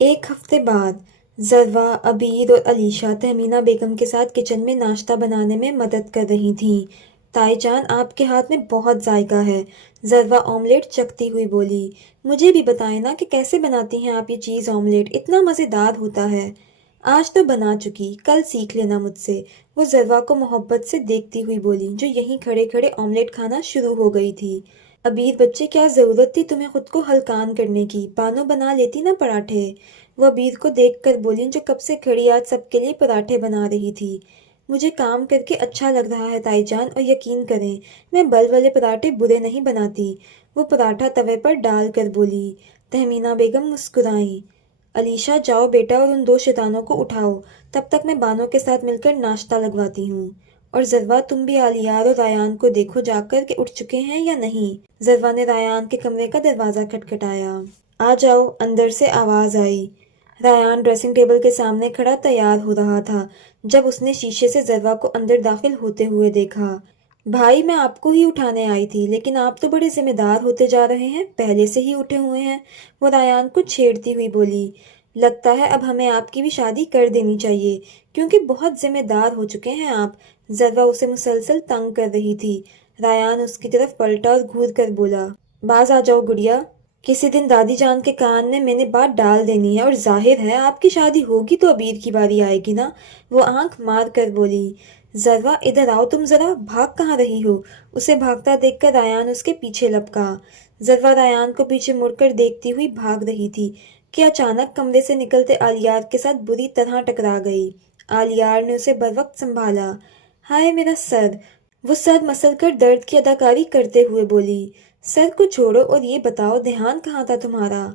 ایک ہفتے بعد ذروہ، عبیر اور علیشہ تہمینہ بیگم کے ساتھ کچن میں ناشتہ بنانے میں مدد کر رہی تھیں۔ تائی جان، آپ کے ہاتھ میں بہت ذائقہ ہے، ذروہ آملیٹ چکھتی ہوئی بولی۔ مجھے بھی بتائیں نا کہ کیسے بناتی ہیں آپ یہ چیز آملیٹ، اتنا مزیدار ہوتا ہے۔ آج تو بنا چکی، کل سیکھ لینا مجھ سے، وہ ذروہ کو محبت سے دیکھتی ہوئی بولی، جو یہیں کھڑے کھڑے آملیٹ کھانا شروع ہو گئی تھی۔ عبیر، بچے کیا ضرورت تھی تمہیں خود کو ہلکان کرنے کی، بانو بنا لیتی نا پراٹھے، وہ عبیر کو دیکھ کر بولی جو کب سے کھڑی آج سب کے لیے پراٹھے بنا رہی تھی۔ مجھے کام کر کے اچھا لگ رہا ہے تائی جان، اور یقین کریں میں بل والے پراٹھے برے نہیں بناتی، وہ پراٹھا توے پر ڈال کر بولی۔ تہمینہ بیگم مسکرائیں۔ علیشہ، جاؤ بیٹا اور ان دو شیطانوں کو اٹھاؤ، تب تک میں بانو کے ساتھ مل کر ناشتہ لگواتی ہوں۔ اور ذروہ، تم بھی آلیار اور رایان کو دیکھو جا کر کہ اٹھ چکے ہیں یا نہیں۔ ذروہ نے رایان کے کمرے کا دروازہ کھٹکھٹایا۔ آ جاؤ، اندر سے آواز آئی۔ رایان ڈریسنگ ٹیبل کے سامنے کھڑا تیار ہو رہا تھا جب اس نے شیشے سے ذروہ کو اندر داخل ہوتے ہوئے دیکھا۔ بھائی، میں آپ کو ہی اٹھانے آئی تھی، لیکن آپ تو بڑے ذمہ دار ہوتے جا رہے ہیں، پہلے سے ہی اٹھے ہوئے ہیں، وہ رایان کو چھیڑتی ہوئی بولی۔ لگتا ہے اب ہمیں آپ کی بھی شادی کر دینی چاہیے، کیونکہ بہت ذمہ دار ہو چکے ہیں آپ۔ ذروہ اسے مسلسل تنگ کر رہی تھی۔ رایان اس کی طرف پلٹا اور گھور کر بولا، باز آ جاؤ گڑیا، کسی دن دادی جان کے کان میں نے بات ڈال دینی ہے، اور ظاہر ہے آپ کی شادی ہوگی تو عبیر کی باری آئے گی نا، وہ آنکھ مار کر بولی۔ ذروہ، ادھر آؤ تم ذرا، بھاگ کہاں رہی ہو؟ اسے بھاگتا دیکھ کر رایان اس کے پیچھے لپکا۔ ذروہ رایان کو پیچھے مڑ کر دیکھتی ہوئی بھاگ رہی تھی کہ اچانک کمرے سے نکلتے آلیار کے ساتھ بری طرح ٹکرا گئی۔ آلیار نے اسے بروقت سنبھالا۔ ہائے میرا سر، وہ سر مسل کر درد کی اداکاری کرتے ہوئے بولی۔ سر کو چھوڑو اور یہ بتاؤ دھیان کہاں تھا تمہارا؟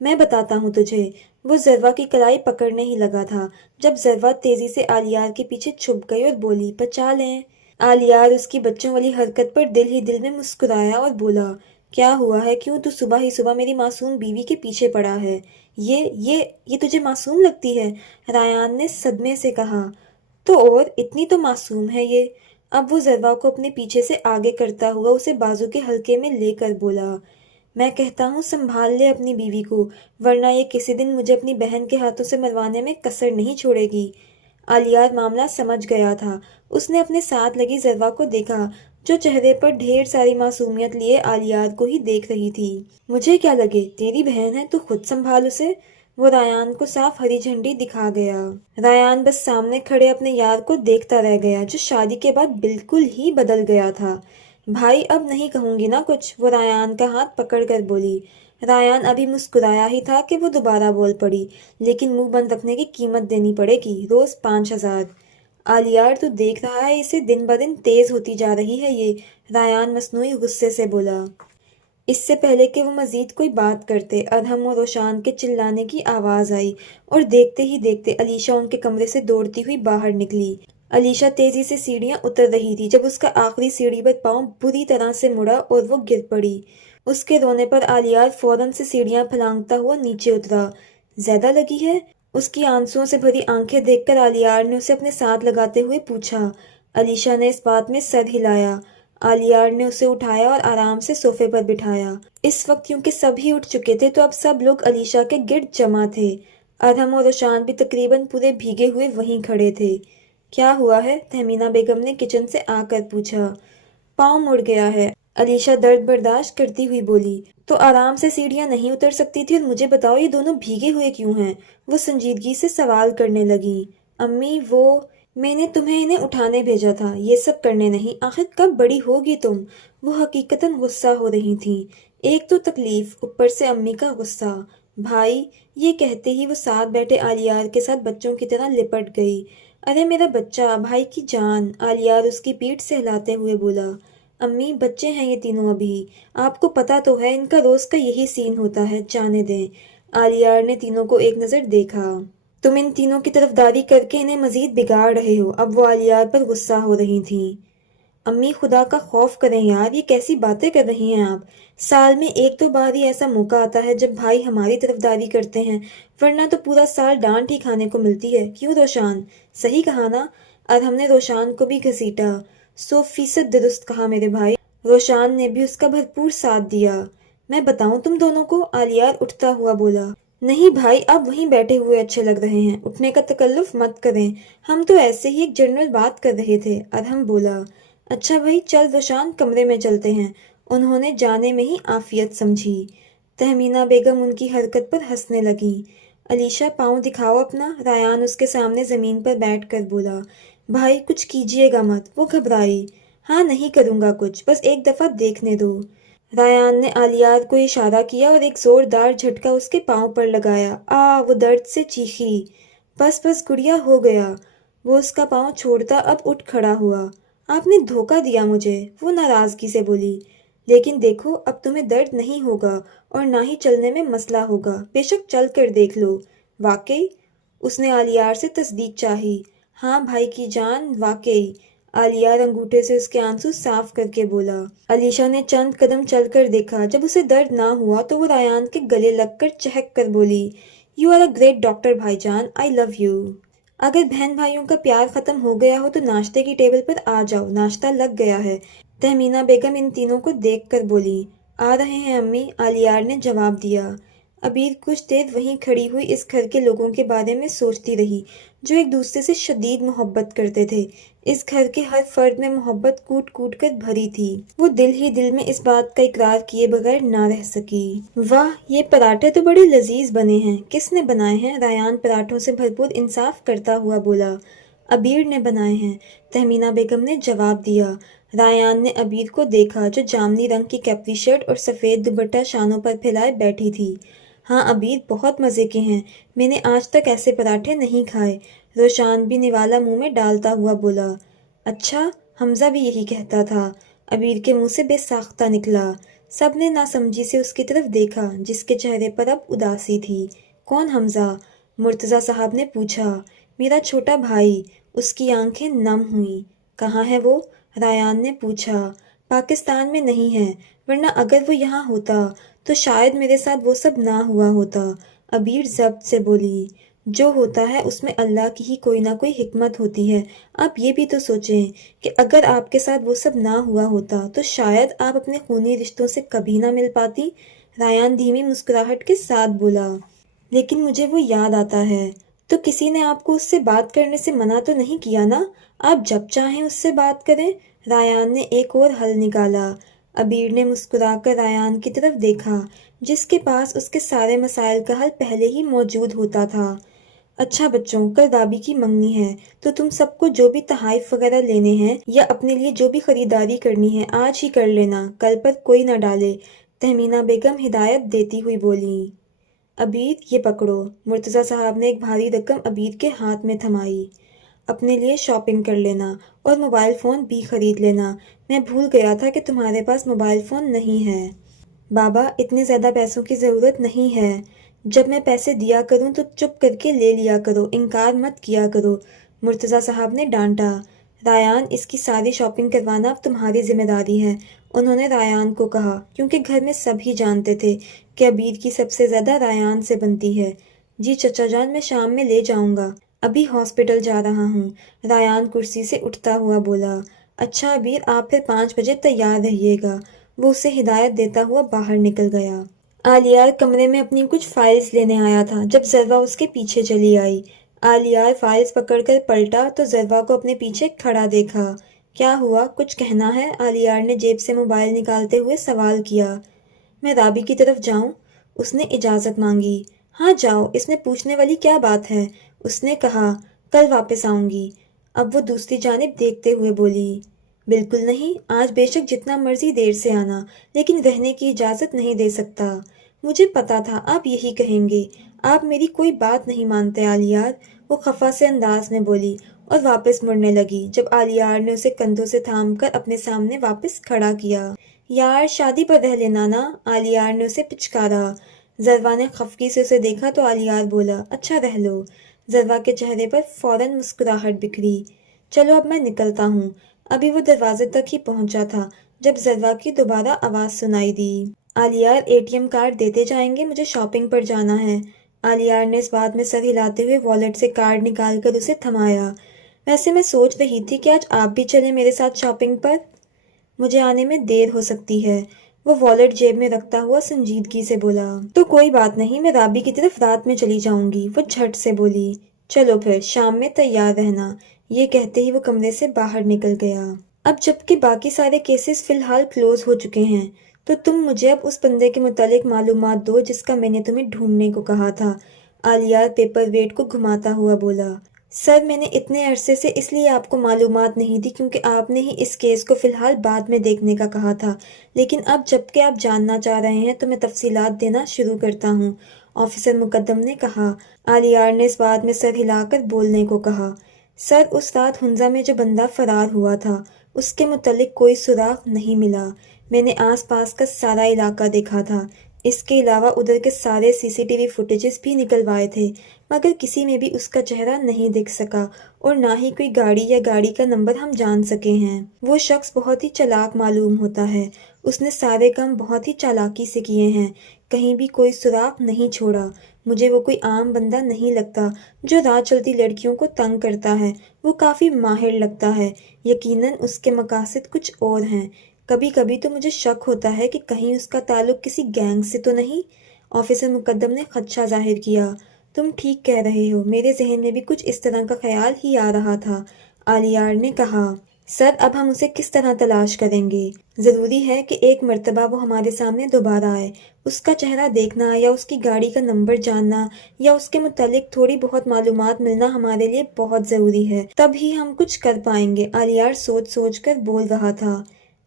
میں بتاتا ہوں تجھے، وہ ذروہ کی کلائی پکڑنے ہی لگا تھا جب ذروہ تیزی سے آلیار کے پیچھے چھپ گئی اور بولی، بچا لیں۔ آلیار اس کی بچوں والی حرکت پر دل ہی دل میں مسکرایا اور بولا، کیا ہوا ہے، کیوں تو صبح ہی صبح میری معصوم بیوی کے پیچھے پڑا ہے؟ یہ تجھے معصوم لگتی ہے؟ رایان نے صدمے سے کہا۔ تو اور اتنی تو معصوم ہے یہ۔ اب وہ ذروہ کو اپنے پیچھے سے آگے کرتا ہوا اسے بازو کے حلقے میں لے کر بولا، میں کہتا ہوں سنبھال لے اپنی بیوی کو، ورنہ یہ کسی دن مجھے اپنی بہن کے ہاتھوں سے مروانے میں کسر نہیں چھوڑے گی۔ آلیار معاملہ سمجھ گیا تھا۔ اس نے اپنے ساتھ لگی ذروہ کو دیکھا جو چہرے پر ڈھیر ساری معصومیت لیے آلیار کو ہی دیکھ رہی تھی۔ مجھے کیا لگے، تیری بہن ہے تو خود سنبھال اسے، وہ رایان کو صاف ہری جھنڈی دکھا گیا۔ رایان بس سامنے کھڑے اپنے یار کو دیکھتا رہ گیا جو شادی کے بعد بالکل ہی بدل گیا تھا۔ بھائی، اب نہیں کہوں گی نا کچھ، وہ رایان کا ہاتھ پکڑ کر بولی۔ رایان ابھی مسکرایا ہی تھا کہ وہ دوبارہ بول پڑی، لیکن منہ بند رکھنے کی قیمت دینی پڑے گی، روز 5,000۔ آلیار، تو دیکھ رہا ہے اسے دن بدن تیز ہوتی جا رہی ہے یہ، رایان مصنوعی غصے سے بولا۔ اس سے پہلے کہ وہ مزید کوئی بات کرتے، ادھم و روشان کے چلانے کی آواز آئی، اور دیکھتے ہی دیکھتے علیشہ ان کے کمرے سے دوڑتی ہوئی باہر نکلی۔ علیشہ تیزی سے سیڑھیاں اتر رہی تھی جب اس کا آخری سیڑھی پر پاؤں بری طرح سے مڑا اور وہ گر پڑی۔ اس کے رونے پر آلیار فوراً سے سیڑھیاں پھلانگتا ہوا نیچے اترا۔ زیادہ لگی ہے؟ اس کی آنسوؤں سے بھری آنکھیں دیکھ کر آلیار نے اسے اپنے ساتھ لگاتے ہوئے پوچھا۔ علیشہ نے اس بات میں سر ہلایا۔ آلیار نے اسے اٹھایا اور آرام سے صوفے پر بٹھایا۔ اس وقت کیونکہ سب ہی اٹھ چکے تھے تو اب سب لوگ علیشہ کے گرد جمع تھے۔ ادھم اور روشان بھی تقریباً پورے بھیگے ہوئے وہیں کھڑے تھے۔ کیا ہوا ہے؟ تہمینہ بیگم نے کچن سے آ کر پوچھا۔ پاؤں مڑ گیا ہے، علیشہ درد برداشت کرتی ہوئی بولی۔ تو آرام سے سیڑھیاں نہیں اتر سکتی تھی؟ اور مجھے بتاؤ یہ دونوں بھیگے ہوئے کیوں ہیں؟ وہ سنجیدگی سے سوال کرنے لگیں۔ امی، میں نے تمہیں انہیں اٹھانے بھیجا تھا، یہ سب کرنے نہیں، آخر کب بڑی ہوگی تم؟ وہ حقیقتاً غصہ ہو رہی تھیں۔ ایک تو تکلیف، اوپر سے امی کا غصہ۔ بھائی، یہ کہتے ہی وہ ساتھ بیٹھے آلیار کے ساتھ بچوں کی طرح لپٹ گئی۔ ارے میرا بچہ، بھائی کی جان، آلیار اس کی پیٹھ سے ہلاتے ہوئے بولا۔ امی، بچے ہیں یہ تینوں ابھی، آپ کو پتہ تو ہے ان کا روز کا یہی سین ہوتا ہے، جانے دیں۔ آلیار نے تینوں کو ایک نظر دیکھا۔ تم ان تینوں کی طرفداری کر کے انہیں مزید بگاڑ رہے ہو، اب وہ آلیار پر غصہ ہو رہی تھیں۔ امی، خدا کا خوف کریں یار، یہ کیسی باتیں کر رہی ہیں آپ؟ سال میں ایک دو بار ہی ایسا موقع آتا ہے جب بھائی ہماری طرفداری کرتے ہیں، ورنہ تو پورا سال ڈانٹ ہی کھانے کو ملتی ہے، کیوں روشان؟ صحیح کہا نا؟ اور ہم نے روشان کو بھی گھسیٹا۔ 100% درست کہا میرے بھائی، روشان نے بھی اس کا بھرپور ساتھ دیا۔ میں بتاؤں تم دونوں کو، آلیار اٹھتا ہوا بولا، نہیں بھائی، آپ وہیں بیٹھے ہوئے اچھے لگ رہے ہیں، اٹھنے کا تکلف مت کریں، ہم تو ایسے ہی ایک جنرل بات کر رہے تھے، ادہم بولا۔ اچھا بھائی چل روشان، کمرے میں چلتے ہیں، انہوں نے جانے میں ہی عافیت سمجھی۔ تہمینہ بیگم ان کی حرکت پر ہنسنے لگیں۔ علیشا پاؤں دکھاؤ اپنا، ریان اس کے سامنے زمین پر بیٹھ کر بولا۔ بھائی کچھ کیجیے گا مت، وہ گھبرائی۔ ہاں نہیں کروں گا کچھ، بس ایک دفعہ دیکھنے دو۔ ریان نے عالیار کو اشارہ کیا اور ایک زوردار جھٹکا اس کے پاؤں پر لگایا۔ وہ درد سے چیخی۔ بس بس گڑیا، ہو گیا۔ وہ اس کا پاؤں چھوڑتا اب اٹھ کھڑا ہوا۔ آپ نے دھوکہ دیا مجھے، وہ ناراضگی سے بولی۔ لیکن دیکھو اب تمہیں درد نہیں ہوگا اور نہ ہی چلنے میں مسئلہ ہوگا، بے شک چل کر دیکھ لو۔ واقعی؟ اس نے عالیار سے تصدیق چاہی۔ ہاں بھائی کی جان، واقعی۔ عالیار انگوٹھے سے اس کے آنسو صاف کر کے بولا۔ علیشا نے چند قدم چل کر دیکھا، جب اسے درد نہ ہوا تو وہ ریان کے گلے لگ کر چہک کر بولی، you are a great doctor بھائی جان، آئی لو یو۔ اگر بہن بھائیوں کا پیار ختم ہو گیا ہو تو ناشتے کی ٹیبل پر آ جاؤ، ناشتہ لگ گیا ہے۔ تہمینہ بیگم ان تینوں کو دیکھ کر بولی۔ آ رہے ہیں امی، عالیار نے جواب دیا۔ عبیر کچھ دیر وہیں کھڑی ہوئی اس گھر کے لوگوں کے بارے میں سوچتی رہی، جو ایک دوسرے سے شدید محبت کرتے تھے۔ اس گھر کے ہر فرد میں محبت کوٹ کوٹ کر بھری تھی۔ وہ دل ہی دل میں اس بات کا اقرار کیے بغیر نہ رہ سکی۔ واہ، یہ پراٹھے تو بڑے لذیذ بنے ہیں، کس نے بنائے ہیں؟ ریان پراٹھوں سے بھرپور انصاف کرتا ہوا بولا۔ عبیر نے بنائے ہیں، تہمینہ بیگم نے جواب دیا۔ ریان نے عبیر کو دیکھا جو جامنی رنگ کی کیپری شرٹ اور سفید دوپٹہ شانوں پر پھیلائے بیٹھی تھی۔ ہاں عبیر، بہت مزے کے ہیں، میں نے آج تک ایسے پراٹھے نہیں کھائے۔ روشان بھی نوالا منہ میں ڈالتا ہوا بولا۔ اچھا، حمزہ بھی یہی کہتا تھا، عبیر کے منہ سے بے ساختہ نکلا۔ سب نے ناسمجھی سے اس کی طرف دیکھا جس کے چہرے پر اب اداسی تھی۔ کون حمزہ؟ مرتضیٰ صاحب نے پوچھا۔ میرا چھوٹا بھائی۔ اس کی آنکھیں نم ہوئیں۔ کہاں ہے وہ؟ ریان نے پوچھا۔ پاکستان میں نہیں ہے، ورنہ اگر وہ یہاں ہوتا تو شاید میرے ساتھ وہ سب نہ ہوا ہوتا، عبیر ضبط سے بولی۔ جو ہوتا ہے اس میں اللہ کی ہی کوئی نہ کوئی حکمت ہوتی ہے۔ آپ یہ بھی تو سوچیں کہ اگر آپ کے ساتھ وہ سب نہ ہوا ہوتا تو شاید آپ اپنے خونی رشتوں سے کبھی نہ مل پاتی۔ ریان دھیمی مسکراہٹ کے ساتھ بولا۔ لیکن مجھے وہ یاد آتا ہے۔ تو کسی نے آپ کو اس سے بات کرنے سے منع تو نہیں کیا نا؟ آپ جب چاہیں اس سے بات کریں۔ ریان نے ایک اور حل نکالا۔ عبیر نے مسکرا کر ریان کی طرف دیکھا جس کے پاس اس کے سارے مسائل کا حل پہلے ہی موجود ہوتا تھا۔ اچھا بچوں، کل رابی کی منگنی ہے تو تم سب کو جو بھی تحائف وغیرہ لینے ہیں یا اپنے لیے جو بھی خریداری کرنی ہے آج ہی کر لینا، کل پر کوئی نہ ڈالے، تہمینہ بیگم ہدایت دیتی ہوئی بولی۔ عبیر، یہ پکڑو۔ مرتضیٰ صاحب نے ایک بھاری رقم عبیر کے ہاتھ میں تھمائی۔ اپنے لیے شاپنگ کر لینا اور موبائل فون بھی خرید لینا، میں بھول گیا تھا کہ تمہارے پاس موبائل فون نہیں ہے۔ بابا، اتنے زیادہ پیسوں کی ضرورت نہیں ہے، جب میں پیسے دیا کروں تو چپ کر کے لے لیا کرو، انکار مت کیا کرو، مرتضیٰ صاحب نے ڈانٹا۔ ریان، اس کی ساری شاپنگ کروانا اب تمہاری ذمہ داری ہے، انہوں نے ریان کو کہا، کیونکہ گھر میں سب ہی جانتے تھے کہ عبیر کی سب سے زیادہ ریان سے بنتی ہے۔ جی چچا جان، میں شام میں لے جاؤں گا، ابھی ہاسپٹل جا رہا ہوں، ریان کرسی سے اٹھتا ہوا بولا۔ اچھا عبیر، آپ پھر 5 بجے تیار رہیے گا، وہ اسے ہدایت دیتا ہوا باہر نکل گیا۔ عالیار کمرے میں اپنی کچھ فائلز لینے آیا تھا جب ضروا اس کے پیچھے چلی آئی۔ عالیار فائلز پکڑ کر پلٹا تو ضروا کو اپنے پیچھے کھڑا دیکھا۔ کیا ہوا، کچھ کہنا ہے؟ عالیار نے جیب سے موبائل نکالتے ہوئے سوال کیا۔ میں رابی کی طرف جاؤں؟ اس نے اجازت مانگی۔ ہاں جاؤ، اس میں پوچھنے والی کیا بات ہے؟ اس نے کہا۔ کل واپس آؤں گی۔ اب وہ دوسری جانب دیکھتے ہوئے بولی۔ بالکل نہیں، آج بے شک جتنا مرضی دیر سے آنا، لیکن رہنے کی اجازت نہیں دے سکتا۔ مجھے پتا تھا آپ یہی کہیں گے، آپ میری کوئی بات نہیں مانتے عالیار، وہ خفا سے انداز میں بولی اور واپس مڑنے لگی جب عالیار نے اسے کندھوں سے تھام کر اپنے سامنے واپس کھڑا کیا۔ یار، شادی پر رہ لینا نا، عالیار نے اسے پچکارا۔ ضروا نے خفگی سے اسے دیکھا تو عالیار بولا، اچھا رہ لو۔ ضروا کے چہرے پر فوراً مسکراہٹ بکھری۔ چلو اب میں نکلتا ہوں۔ ابھی وہ دروازے تک ہی پہنچا تھا جب ضروا کی دوبارہ آواز سنائی دی۔ عالیار، ATM کارڈ دیتے جائیں گے، مجھے شاپنگ پر جانا ہے۔ عالیار نے اس بات میں سر ہلاتے ہوئے والیٹ سے کارڈ نکال کر اسے تھمایا۔ ویسے میں سوچ رہی تھی کہ آج آپ بھی چلیں میرے ساتھ شاپنگ پر؟ مجھے آنے میں دیر ہو سکتی ہے، وہ والٹ جیب میں رکھتا ہوا سنجیدگی سے بولا۔ تو کوئی بات نہیں، میں رابی کی طرف رات میں چلی جاؤں گی، وہ جھٹ سے بولی۔ چلو پھر شام میں تیار رہنا، یہ کہتے ہی وہ کمرے سے باہر نکل گیا۔ اب جبکہ باقی سارے کیسز فی الحال کلوز ہو چکے ہیں تو تم مجھے اب اس بندے کے متعلق معلومات دو جس کا میں نے تمہیں ڈھونڈنے کو کہا تھا، آلیار پیپر ویٹ کو گھماتا ہوا بولا۔ سر میں نے اتنے عرصے سے اس لیے آپ کو معلومات نہیں دی کیونکہ آپ نے ہی اس کیس کو فی الحال بعد میں دیکھنے کا کہا تھا، لیکن اب جبکہ آپ جاننا چاہ رہے ہیں تو میں تفصیلات دینا شروع کرتا ہوں، آفیسر مقدم نے کہا۔ آلیار نے اس بات میں سر ہلا کر بولنے کو کہا۔ سر اس رات ہنزا میں جو بندہ فرار ہوا تھا اس کے متعلق کوئی سراغ نہیں ملا، میں نے آس پاس کا سارا علاقہ دیکھا تھا، اس کے علاوہ ادھر کے سارے سی سی ٹی وی فوٹیجز بھی نکلوائے تھے مگر کسی میں بھی اس کا چہرہ نہیں دکھ سکا اور نہ ہی کوئی گاڑی یا گاڑی کا نمبر ہم جان سکے ہیں۔ وہ شخص بہت ہی چالاک معلوم ہوتا ہے، اس نے سارے کام بہت ہی چالاکی سے کیے ہیں، کہیں بھی کوئی سراغ نہیں چھوڑا۔ مجھے وہ کوئی عام بندہ نہیں لگتا جو راہ چلتی لڑکیوں کو تنگ کرتا ہے، وہ کافی ماہر لگتا ہے، یقیناً اس کے مقاصد کچھ اور ہیں۔ کبھی کبھی تو مجھے شک ہوتا ہے کہ کہیں اس کا تعلق کسی گینگ سے تو نہیں۔ آفیسر مقدم نے خدشہ ظاہر کیا۔ تم ٹھیک کہہ رہے ہو، میرے ذہن میں بھی کچھ اس طرح کا خیال ہی آ رہا تھا، آلیار نے کہا۔ سر اب ہم اسے کس طرح تلاش کریں گے؟ ضروری ہے کہ ایک مرتبہ وہ ہمارے سامنے دوبارہ آئے، اس کا چہرہ دیکھنا یا اس کی گاڑی کا نمبر جاننا یا اس کے متعلق تھوڑی بہت معلومات ملنا ہمارے لیے بہت ضروری ہے، تب ہی ہم کچھ کر پائیں گے، آلیار سوچ سوچ کر بول رہا تھا۔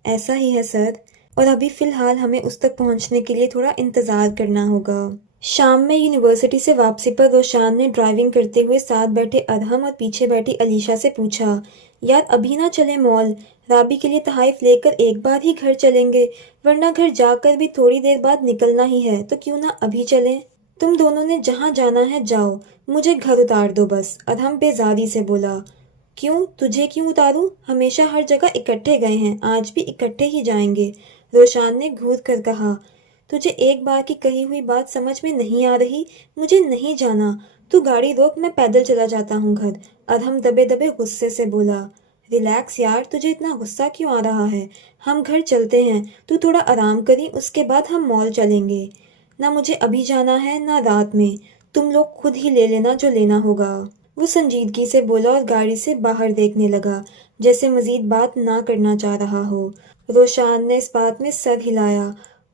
ایسا ہی ہے سر، اور ابھی فی الحال ہمیں اس تک پہنچنے کے لیے تھوڑا انتظار کرنا ہوگا۔ شام میں یونیورسٹی سے واپسی پر روشان نے ڈرائیونگ کرتے ہوئے ساتھ بیٹھے ادہم اور پیچھے بیٹھی علیشا سے پوچھا، یار ابھی نہ چلیں مال؟ رابی کے لیے تحائف لے کر ایک بار ہی گھر چلیں گے، ورنہ گھر جا کر بھی تھوڑی دیر بعد نکلنا ہی ہے، تو کیوں نہ ابھی چلیں؟ تم دونوں نے جہاں جانا ہے جاؤ، مجھے گھر اتار دو بس، ادہم بیزاری سے بولا۔ کیوں؟ تجھے کیوں اتاروں؟ ہمیشہ ہر جگہ اکٹھے گئے ہیں، آج بھی اکٹھے ہی جائیں گے، روشان نے گھور کر کہا۔ تجھے ایک بار کی کہی ہوئی بات سمجھ میں نہیں آ رہی؟ مجھے نہیں جانا، تو گاڑی روک، میں پیدل چلا جاتا ہوں گھر، ادہم دبے دبے غصے سے بولا۔ ریلیکس یار، تجھے اتنا غصہ کیوں آ رہا ہے؟ ہم گھر چلتے ہیں، تو تھوڑا آرام کریں، اس کے بعد ہم مال چلیں گے۔ نہ مجھے ابھی جانا ہے نہ رات میں، تم لوگ خود ہی لے لینا جو لینا ہوگا، وہ سنجیدگی سے بولا اور گاڑی سے باہر دیکھنے لگا جیسے مزید بات نہ کرنا چاہ رہا ہو۔ روشان نے اس بات میں سر ہلایا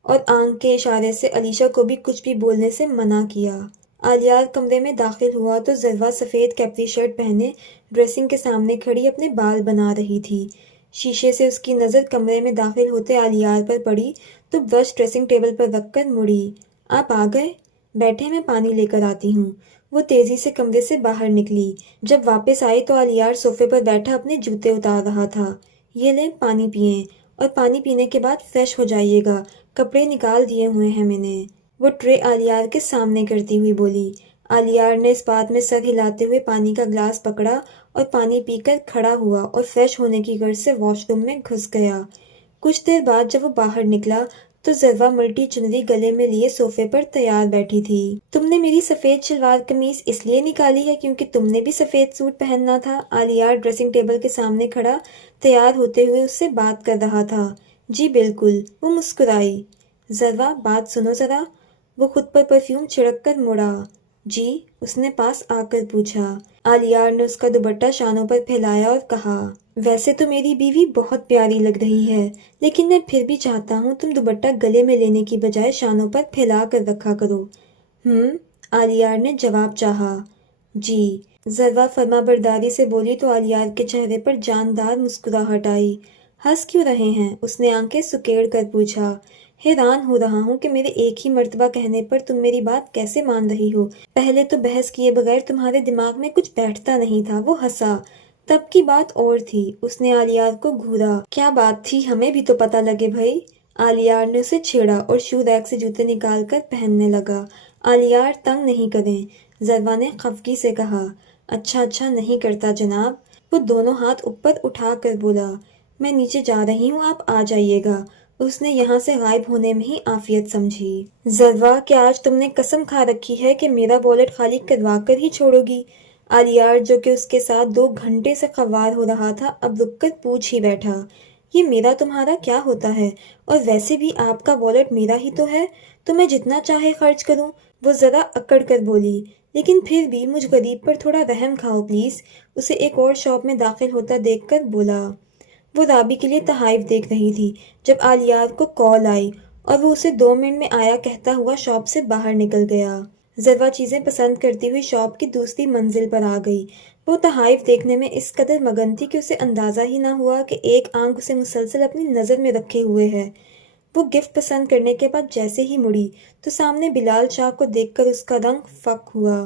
اور آنکھ کے اشارے سے علیشا کو بھی کچھ بھی بولنے سے منع کیا۔ آلیار کمرے میں داخل ہوا تو ضروا سفید کیپری شرٹ پہنے ڈریسنگ کے سامنے کھڑی اپنے بال بنا رہی تھی۔ شیشے سے اس کی نظر کمرے میں داخل ہوتے آلیار پر پڑی تو برش ڈریسنگ ٹیبل پر رکھ کر مڑی۔ آپ آ گئے؟ بیٹھے، میں پانی لے کر آتی ہوں۔ وہ تیزی سے کمرے سے باہر نکلی۔ جب واپس آئی تو آلیار صوفے پر بیٹھا اپنے جوتے اتار رہا تھا۔ یہ لیں پانی پئیں، اور پانی پینے کے بعد فریش ہو جائیے گا، کپڑے نکال دیے ہوئے ہیں میں نے، وہ ٹرے آلیار کے سامنے کرتی ہوئی بولی۔ آلیار نے اس بات میں سر ہلاتے ہوئے پانی کا گلاس پکڑا اور پانی پی کر کھڑا ہوا اور فریش ہونے کی غرض سے واش روم میں گھس گیا۔ کچھ دیر بعد جب وہ باہر نکلا تو ضروا ملٹی چنری گلے میں لیے صوفے پر تیار بیٹھی تھی۔ تم نے میری سفید شلوار قمیض اس لیے نکالی ہے کیونکہ تم نے بھی سفید سوٹ پہننا تھا؟ آلیار ڈریسنگ ٹیبل کے سامنے کھڑا تیار ہوتے ہوئے اس سے بات کر رہا تھا۔ جی بالکل، وہ مسکرائی۔ ضروا بات سنو ذرا، وہ خود پر پرفیوم چھڑک کر مڑا۔ جی؟ اس نے پاس آ کر پوچھا۔ آلیار نے اس کا دوپٹہ شانوں پر پھیلایا اور کہا، ویسے تو میری بیوی بہت پیاری لگ رہی ہے، لیکن میں پھر بھی چاہتا ہوں تم دوپٹہ گلے میں لینے کی بجائے شانوں پر پھیلا کر رکھا کرو۔ آلیار نے جواب چاہا۔ جی؟ ضروا فرما برداری سے بولی تو آلیار کے چہرے پر جاندار مسکراہٹ آئی۔ ہنس کیوں رہے ہیں؟ اس نے آنکھیں سکیڑ کر پوچھا۔ حیران ہو رہا ہوں کہ میرے ایک ہی مرتبہ کہنے پر تم میری بات کیسے مان رہی ہو، پہلے تو بحث کیے بغیر تمہارے دماغ میں کچھ بیٹھتا نہیں تھا، وہ ہنسا۔ تب کی بات اور تھی، اس نے آلیار کو گھورا۔ کیا بات تھی، ہمیں بھی تو پتہ لگے بھائی۔ آلیار نے اسے چھیڑا اور شو ریک سے جوتے نکال کر پہننے لگا۔ آلیار تنگ نہیں کریں، ضروا نے خفگی سے کہا۔ اچھا نہیں کرتا جناب، وہ دونوں ہاتھ اوپر اٹھا کر بولا۔ میں نیچے جا رہی ہوں، آپ آ جائیے گا۔ اس نے یہاں سے غائب ہونے میں ہی عافیت سمجھی۔ ضروا، کیا آج تم نے قسم کھا رکھی ہے کہ میرا والٹ خالی کروا کر ہی چھوڑو گی؟ آلیار جو کہ اس کے ساتھ 2 گھنٹے سے خوار ہو رہا تھا اب رک کر پوچھ ہی بیٹھا۔ یہ میرا تمہارا کیا ہوتا ہے؟ اور ویسے بھی آپ کا والیٹ میرا ہی تو ہے، تو میں جتنا چاہے خرچ کروں۔ وہ ذرا اکڑ کر بولی۔ لیکن پھر بھی مجھ غریب پر تھوڑا رحم کھاؤ پلیز۔ اسے ایک اور شاپ میں داخل ہوتا دیکھ کر بولا۔ وہ رابی کے لیے تحائف دیکھ رہی تھی جب عالیات کو کال آئی اور وہ اسے 2 منٹ میں آیا کہتا ہوا شاپ سے باہر نکل گیا۔ ذرا چیزیں پسند کرتی ہوئی شاپ کی دوسری منزل پر آ گئی۔ وہ تحائف دیکھنے میں اس قدر مگن تھی کہ اسے اندازہ ہی نہ ہوا کہ ایک آنکھ اسے مسلسل اپنی نظر میں رکھے ہوئے ہے۔ وہ گفٹ پسند کرنے کے بعد جیسے ہی مڑی تو سامنے بلال شاہ کو دیکھ کر اس کا رنگ فک ہوا۔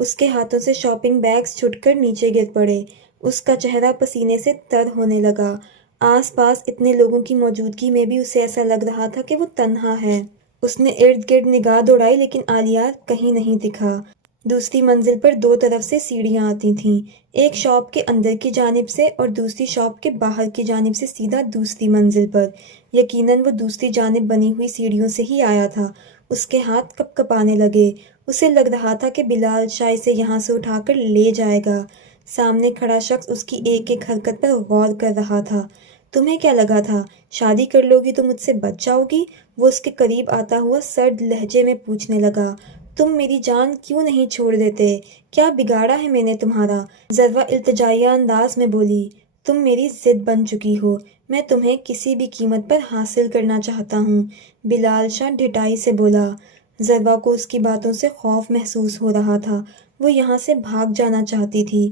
اس کے ہاتھوں سے شاپنگ بیگز چھٹ کر نیچے گر پڑے۔ اس کا چہرہ پسینے سے تر ہونے لگا۔ آس پاس اتنے لوگوں کی موجودگی میں بھی اسے ایسا لگ رہا تھا کہ وہ تنہا ہے۔ اس نے ارد گرد نگاہ دوڑائی لیکن عالیات کہیں نہیں دکھا۔ دوسری منزل پر 2 طرف سے سیڑھیاں آتی تھیں، ایک شاپ کے اندر کی جانب سے اور دوسری شاپ کے باہر کی جانب سے سیدھا دوسری منزل پر۔ یقیناً وہ دوسری جانب بنی ہوئی سیڑھیوں سے ہی آیا تھا۔ اس کے ہاتھ کپ کپانے لگے۔ اسے لگ رہا تھا کہ بلال شاہ اسے یہاں سے اٹھا کر لے جائے گا۔ سامنے کھڑا شخص اس کی ایک ایک حرکت پر غور کر رہا تھا۔ تمہیں کیا لگا تھا شادی کر لو گی تو مجھ سے بچ جاؤ گی؟ وہ اس کے قریب آتا ہوا سرد لہجے میں پوچھنے لگا۔ تم میری جان کیوں نہیں چھوڑ دیتے؟ کیا بگاڑا ہے میں نے تمہارا؟ ذرا التجائیہ انداز میں بولی۔ تم میری ضد بن چکی ہو، میں تمہیں کسی بھی قیمت پر حاصل کرنا چاہتا ہوں، بلال شاہ ڈھٹائی سے بولا۔ ذرا کو اس کی باتوں سے خوف محسوس ہو رہا تھا۔ وہ یہاں سے بھاگ جانا چاہتی تھی۔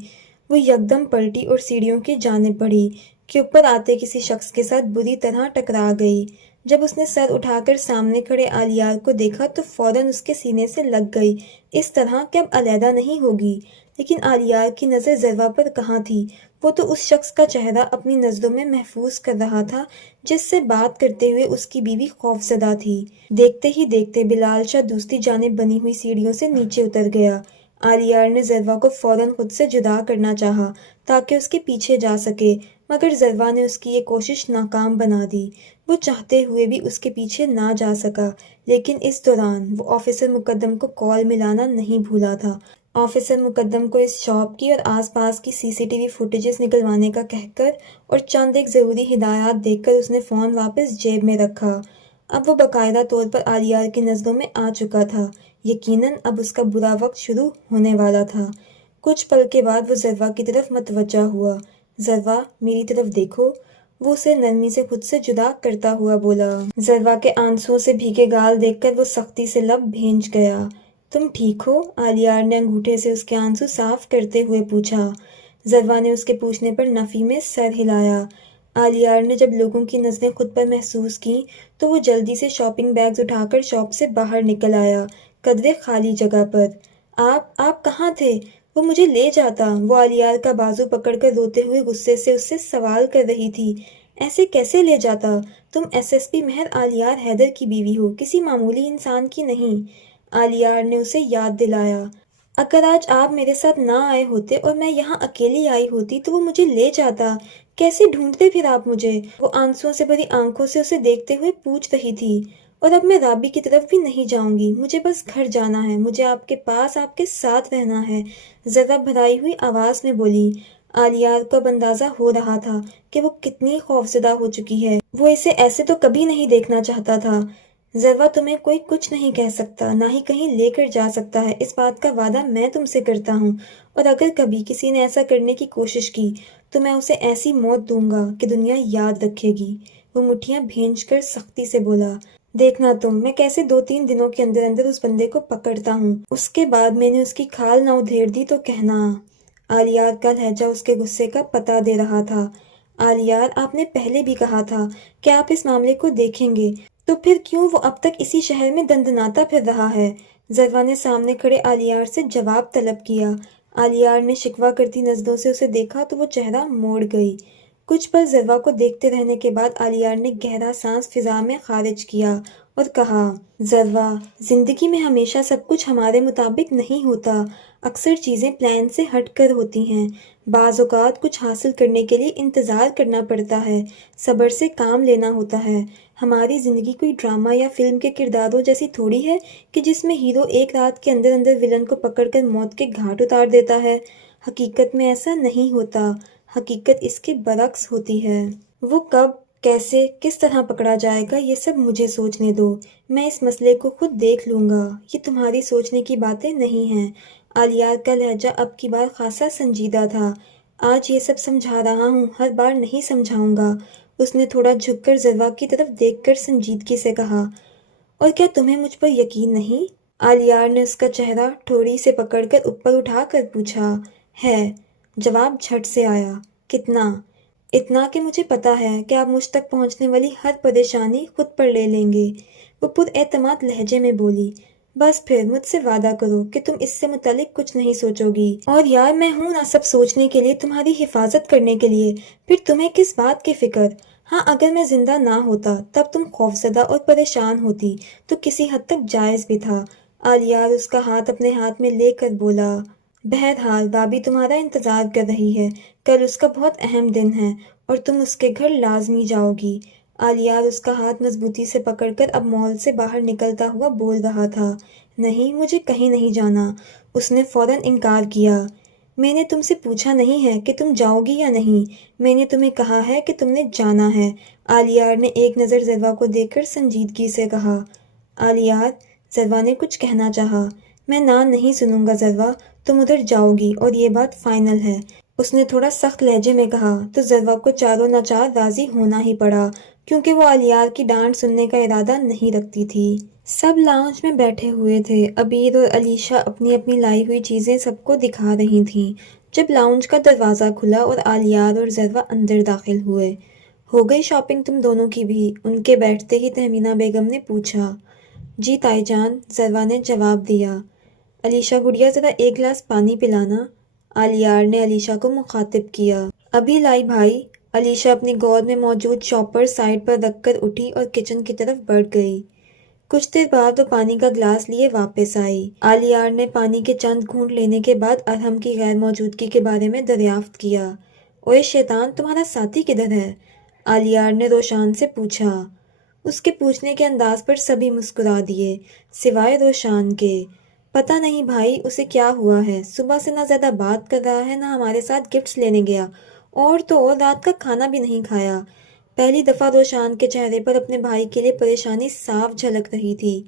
وہ یکدم پلٹی اور سیڑھیوں کی جانب بڑھی کہ اوپر آتے کسی شخص کے ساتھ بری طرح ٹکرا گئی۔ جب اس نے سر اٹھا کر سامنے کھڑے عالیار کو دیکھا تو فوراً اس کے سینے سے لگ گئی، اس طرح کہ اب علیحدہ نہیں ہوگی۔ لیکن عالیار کی نظر ذرا پر کہاں تھی؟ وہ تو اس شخص کا چہرہ اپنی نظروں میں محفوظ کر رہا تھا جس سے بات کرتے ہوئے اس کی بیوی خوفزدہ تھی۔ دیکھتے ہی دیکھتے بلال شاہ دوسری جانب بنی ہوئی سیڑھیوں سے نیچے اتر گیا۔ عالیار نے ذرا کو فوراً خود سے جدا کرنا چاہا تاکہ اس کے پیچھے جا سکے، مگر ذرا نے اس کی یہ کوشش ناکام بنا دی۔ وہ چاہتے ہوئے بھی اس کے پیچھے نہ جا سکا، لیکن اس دوران وہ آفیسر مقدم کو کال ملانا نہیں بھولا تھا۔ آفیسر مقدم کو اس شاپ کی اور آس پاس کی CCTV فوٹیجز نکلوانے کا کہہ کر اور چند ایک ضروری ہدایات دے کر اس نے فون واپس جیب میں رکھا۔ اب وہ باقاعدہ طور پر عالیار کی نظروں میں آ چکا تھا۔ یقیناً اب اس کا برا وقت شروع ہونے والا تھا۔ کچھ پل کے بعد وہ ذرا کی طرف متوجہ ہوا۔ ذرا میری طرف دیکھو، وہ اسے نرمی سے خود سے جدا کرتا ہوا بولا۔ ذرا کے آنسوؤں سے بھیگے گال دیکھ کر وہ سختی سے لب بھینچ گیا۔ تم ٹھیک ہو؟ عالیار نے انگوٹھے سے اس کے آنسو صاف کرتے ہوئے پوچھا۔ ذرا نے اس کے پوچھنے پر نفی میں سر ہلایا۔ عالیار نے جب لوگوں کی نظریں خود پر محسوس کیں تو وہ جلدی سے شاپنگ بیگز اٹھا کر شاپ سے باہر نکل آیا، قدرے خالی جگہ پر۔ آپ کہاں تھے؟ وہ مجھے لے جاتا، وہ عالیار کا بازو پکڑ کر روتے ہوئے غصے سے اس سے سوال کر رہی تھی۔ ایسے کیسے لے جاتا؟ تم SSP مہر عالیار حیدر کی بیوی ہو، کسی معمولی انسان کی نہیں۔ عالیار نے اسے یاد دلایا۔ اگر آج آپ میرے ساتھ نہ آئے ہوتے اور میں یہاں اکیلی آئی ہوتی تو وہ مجھے لے جاتا۔ کیسے ڈھونڈتے پھر آپ مجھے؟ وہ آنسوؤں سے بھری آنکھوں سے اسے دیکھتے ہوئے پوچھ رہی تھی۔ اور اب میں رابی کی طرف بھی نہیں جاؤں گی، مجھے بس گھر جانا ہے، مجھے آپ کے پاس آپ کے ساتھ رہنا ہے، ذرا بھرائی ہوئی آواز میں بولی۔ عالیار کو اب اندازہ ہو رہا تھا کہ وہ کتنی خوفزدہ ہو چکی ہے۔ وہ اسے ایسے تو کبھی نہیں دیکھنا چاہتا تھا۔ ذرا تمہیں کوئی کچھ نہیں کہہ سکتا، نہ ہی کہیں لے کر جا سکتا ہے، اس بات کا وعدہ میں تم سے کرتا ہوں، اور اگر کبھی کسی نے ایسا کرنے کی کوشش کی تو میں اسے ایسی موت دوں گا کہ دنیا یاد رکھے گی۔ وہ مٹھیاں بھینچ کر سختی سے بولا۔ دیکھنا تم، میں کیسے 2-3 دنوں کے اندر اندر اس بندے کو پکڑتا ہوں، اس کے بعد میں نے اس کی کھال نہ ادھیڑ دی تو کہنا۔ عالیار کا لہجہ اس کے غصے کا پتہ دے رہا تھا۔ عالیار، آپ نے پہلے بھی کہا تھا کہ آپ اس معاملے کو دیکھیں گے، تو پھر کیوں وہ اب تک اسی شہر میں دندناتا پھر رہا ہے؟ ذرا نے سامنے کھڑے عالیار سے جواب طلب کیا۔ عالیار نے شکوہ کرتی نظروں سے اسے دیکھا تو وہ چہرہ موڑ گئی۔ کچھ پل ذرا کو دیکھتے رہنے کے بعد عالیار نے گہرا سانس فضا میں خارج کیا اور کہا، ذرا، زندگی میں ہمیشہ سب کچھ ہمارے مطابق نہیں ہوتا، اکثر چیزیں پلان سے ہٹ کر ہوتی ہیں، بعض اوقات کچھ حاصل کرنے کے لیے انتظار کرنا پڑتا ہے، صبر سے کام لینا ہوتا ہے۔ ہماری زندگی کوئی ڈرامہ یا فلم کے کرداروں جیسی تھوڑی ہے کہ جس میں ہیرو ایک رات کے اندر اندر ولن کو پکڑ کر موت کے گھاٹ اتار دیتا ہے۔ حقیقت میں ایسا نہیں ہوتا، حقیقت اس کے برعکس ہوتی ہے۔ وہ کب، کیسے، کس طرح پکڑا جائے گا یہ سب مجھے سوچنے دو، میں اس مسئلے کو خود دیکھ لوں گا، یہ تمہاری سوچنے کی باتیں نہیں ہیں۔ آلیار کا لہجہ اب کی بار خاصا سنجیدہ تھا۔ آج یہ سب سمجھا رہا ہوں، ہر بار نہیں سمجھاؤں گا۔ اس نے تھوڑا جھک کر زروا کی طرف دیکھ کر سنجیدگی سے کہا، اور کیا تمہیں مجھ پر یقین نہیں؟ آلیار نے اس کا چہرہ ٹھوڑی سے پکڑ کر اوپر اٹھا کر پوچھا۔ ہے، جواب جھٹ سے آیا۔ کتنا؟ اتنا کہ مجھے پتا ہے کہ آپ مجھ تک پہنچنے والی ہر پریشانی خود پر لے لیں گے، وہ پر اعتماد لہجے میں بولی۔ بس پھر مجھ سے وعدہ کرو کہ تم اس سے متعلق کچھ نہیں سوچو گی۔ اور یار میں ہوں نا سب سوچنے کے لیے، تمہاری حفاظت کرنے کے لیے، پھر تمہیں کس بات کی فکر؟ ہاں اگر میں زندہ نہ ہوتا تب تم خوفزدہ اور پریشان ہوتی تو کسی حد تک جائز بھی تھا۔ آلیار اس کا ہاتھ اپنے ہاتھ میں لے کر بولا۔ بہرحال بھابھی تمہارا انتظار کر رہی ہے، کل اس کا بہت اہم دن ہے اور تم اس کے گھر لازمی جاؤ گی۔ آلیار اس کا ہاتھ مضبوطی سے پکڑ کر اب مال سے باہر نکلتا ہوا بول رہا تھا۔ نہیں، مجھے کہیں نہیں جانا، اس نے فوراً انکار کیا۔ میں نے تم سے پوچھا نہیں ہے کہ تم جاؤ گی یا نہیں، میں نے تمہیں کہا ہے کہ تم نے جانا ہے۔ آلیار نے ایک نظر زروا کو دیکھ کر سنجیدگی سے کہا۔ آلیار، زروا نے کچھ کہنا چاہا۔ میں نہ نہیں سنوں گا زروا، تم ادھر جاؤ گی اور یہ بات فائنل ہے، اس نے تھوڑا سخت لہجے میں کہا۔ تو زروا کو چاروں ناچار راضی ہونا ہی پڑا، کیونکہ وہ آلیار کی ڈانٹ سننے کا ارادہ نہیں رکھتی تھی۔ سب لاؤنج میں بیٹھے ہوئے تھے، عبیر اور علیشا اپنی اپنی لائی ہوئی چیزیں سب کو دکھا رہی تھیں، جب لاؤنج کا دروازہ کھلا اور آلیار اور زروا اندر داخل ہوئے۔ ہو گئی شاپنگ تم دونوں کی بھی؟ ان کے بیٹھتے ہی تہمینہ بیگم نے پوچھا۔ جی تائی جان، زروا نے جواب دیا۔ علیشا گڑیا ذرا ایک گلاس پانی پلانا، آلیار نے علیشا کو مخاطب کیا۔ ابھی لائی بھائی، علیشا اپنی گود میں موجود شاپر سائڈ پر رکھ کر اٹھی اور کچن کی طرف بڑھ گئی۔ کچھ دیر بعد وہ پانی کا گلاس لیے واپس آئی۔ آلیار نے پانی کے چند گھونٹ لینے کے بعد ارحم کی غیر موجودگی کے بارے میں دریافت کیا۔ اوئے شیطان، تمہارا ساتھی کدھر ہے؟ آلیار نے روشان سے پوچھا۔ اس کے پوچھنے کے انداز پر سبھی مسکرا دیے، سوائے روشان کے۔ پتہ نہیں بھائی اسے کیا ہوا ہے، صبح سے نہ زیادہ بات کر رہا ہے، نہ ہمارے ساتھ گفٹس لینے گیا، اور تو اور رات کا کھانا بھی نہیں کھایا۔ پہلی دفعہ روشان کے چہرے پر اپنے بھائی کے لیے پریشانی صاف جھلک رہی تھی۔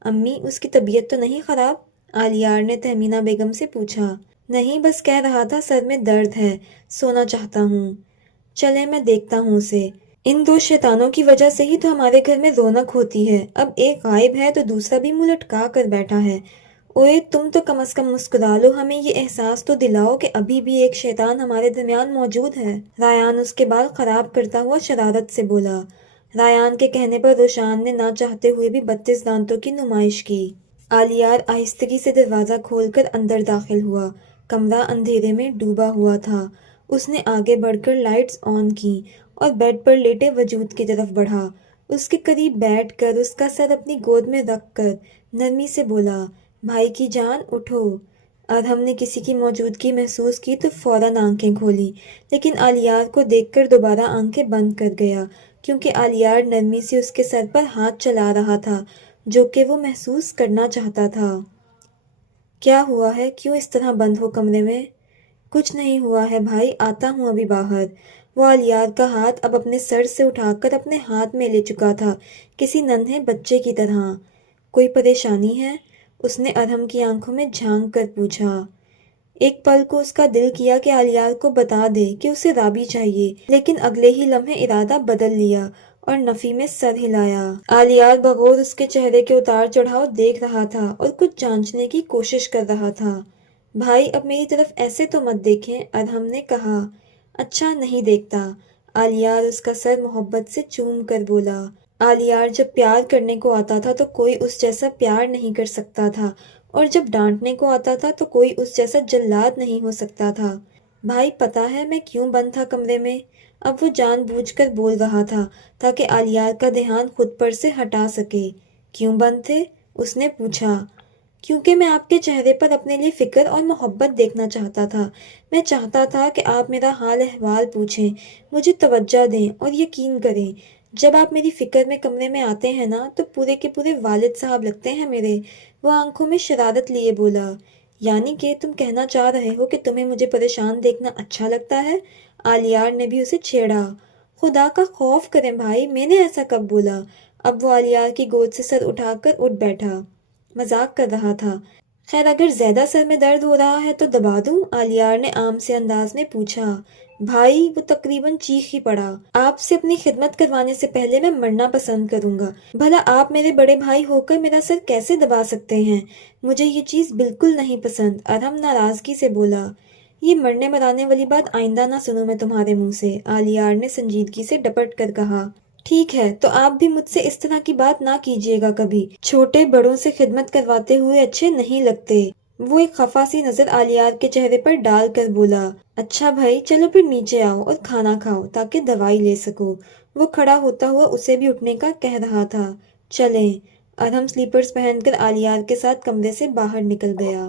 امی، اس کی طبیعت تو نہیں خراب؟ آلیار نے تہمینہ بیگم سے پوچھا۔ نہیں، بس کہہ رہا تھا سر میں درد ہے، سونا چاہتا ہوں۔ چلے میں دیکھتا ہوں اسے۔ ان دو شیطانوں کی وجہ سے ہی تو ہمارے گھر میں رونق ہوتی ہے، اب ایک غائب ہے تو دوسرا بھی منہ لٹکا کر بیٹھا ہے۔ اوئے تم تو کم از کم مسکرا لو، ہمیں یہ احساس تو دلاؤ کہ ابھی بھی ایک شیطان ہمارے درمیان موجود ہے۔ رایان اس کے بال خراب کرتا ہوا شرارت سے بولا۔ رایان کے کہنے پر روشان نے نہ چاہتے ہوئے بھی 32 دانتوں کی نمائش کی۔ آلیار آہستگی سے دروازہ کھول کر اندر داخل ہوا۔ کمرہ اندھیرے میں ڈوبا ہوا تھا۔ اس نے آگے بڑھ کر لائٹس آن کی اور بیڈ پر لیٹے وجود کی طرف بڑھا۔ اس کے قریب بیٹھ کر اس کا سر اپنی گود میں رکھ کر نرمی سے بولا، بھائی کی جان اٹھو۔ ارحم نے کسی کی موجودگی محسوس کی تو فوراً آنکھیں کھولی، لیکن آلیار کو دیکھ کر دوبارہ آنکھیں بند کر گیا، کیونکہ آلیار نرمی سے اس کے سر پر ہاتھ چلا رہا تھا، جو کہ وہ محسوس کرنا چاہتا تھا۔ کیا ہوا ہے، کیوں اس طرح بند ہو کمرے میں؟ کچھ نہیں ہوا ہے بھائی، آتا ہوں ابھی باہر۔ وہ آلیار کا ہاتھ اب اپنے سر سے اٹھا کر اپنے ہاتھ میں لے چکا تھا، کسی ننھے بچے کی طرح۔ کوئی پریشانی ہے؟ اس نے ارحم کی آنکھوں میں جھانک کر پوچھا۔ ایک پل کو اس کا دل کیا کہ آلیار کو بتا دے کہ اسے رابی چاہیے، لیکن اگلے ہی لمحے ارادہ بدل لیا اور نفی میں سر ہلایا۔ آلیار بغور اس کے چہرے کے اتار چڑھاؤ دیکھ رہا تھا اور کچھ جانچنے کی کوشش کر رہا تھا۔ بھائی اب میری طرف ایسے تو مت دیکھیں، ارحم نے کہا۔ اچھا نہیں دیکھتا، آلیار اس کا سر محبت سے چوم کر بولا۔ آلیار جب پیار کرنے کو آتا تھا تو کوئی اس جیسا پیار نہیں کر سکتا تھا، اور جب ڈانٹنے کو آتا تھا تو کوئی اس جیسا جلاد نہیں ہو سکتا تھا۔ بھائی پتہ ہے میں کیوں بند تھا کمرے میں؟ اب وہ جان بوجھ کر بول رہا تھا تاکہ آلیار کا دھیان خود پر سے ہٹا سکے۔ کیوں بند تھے؟ اس نے پوچھا۔ کیونکہ میں آپ کے چہرے پر اپنے لیے فکر اور محبت دیکھنا چاہتا تھا۔ میں چاہتا تھا کہ آپ میرا حال احوال پوچھیں، مجھے توجہ دیں اور یقین کریں۔ جب آپ میری فکر میں کمرے میں آتے ہیں نا تو پورے کے پورے والد صاحب لگتے ہیں میرے۔ وہ آنکھوں میں شرارت لیے بولا۔ یعنی کہ تم کہنا چاہ رہے ہو کہ تمہیں مجھے پریشان دیکھنا اچھا لگتا ہے؟ آلیار نے بھی اسے چھیڑا۔ خدا کا خوف کریں بھائی، میں نے ایسا کب بولا؟ اب وہ آلیار کی گود سے سر اٹھا کر اٹھ بیٹھا، مذاق کر رہا تھا۔ خیر اگر زیادہ سر میں درد ہو رہا ہے تو دبا دوں؟ آلیار نے عام سے انداز میں پوچھا۔ بھائی، وہ تقریباً چیخ ہی پڑا، آپ سے اپنی خدمت کروانے سے پہلے میں مرنا پسند کروں گا۔ بھلا آپ میرے بڑے بھائی ہو کر میرا سر کیسے دبا سکتے ہیں؟ مجھے یہ چیز بالکل نہیں پسند، ارہم ناراضگی سے بولا۔ یہ مرنے مرانے والی بات آئندہ نہ سنوں میں تمہارے منہ سے، آلیار نے سنجیدگی سے ڈپٹ کر کہا۔ ٹھیک ہے، تو آپ بھی مجھ سے اس طرح کی بات نہ کیجیے گا کبھی، چھوٹے بڑوں سے خدمت کرواتے ہوئے اچھے نہیں لگتے۔ وہ ایک خفا سی نظر آلیار کے چہرے پر ڈال کر بولا۔ اچھا بھائی، چلو پھر نیچے آؤ اور کھانا کھاؤ تاکہ دوائی لے سکو۔ وہ کھڑا ہوتا ہوا اسے بھی اٹھنے کا کہہ رہا تھا۔ چلیں۔ ارہم سلیپرز پہن کر آلیار کے ساتھ کمرے سے باہر نکل گیا۔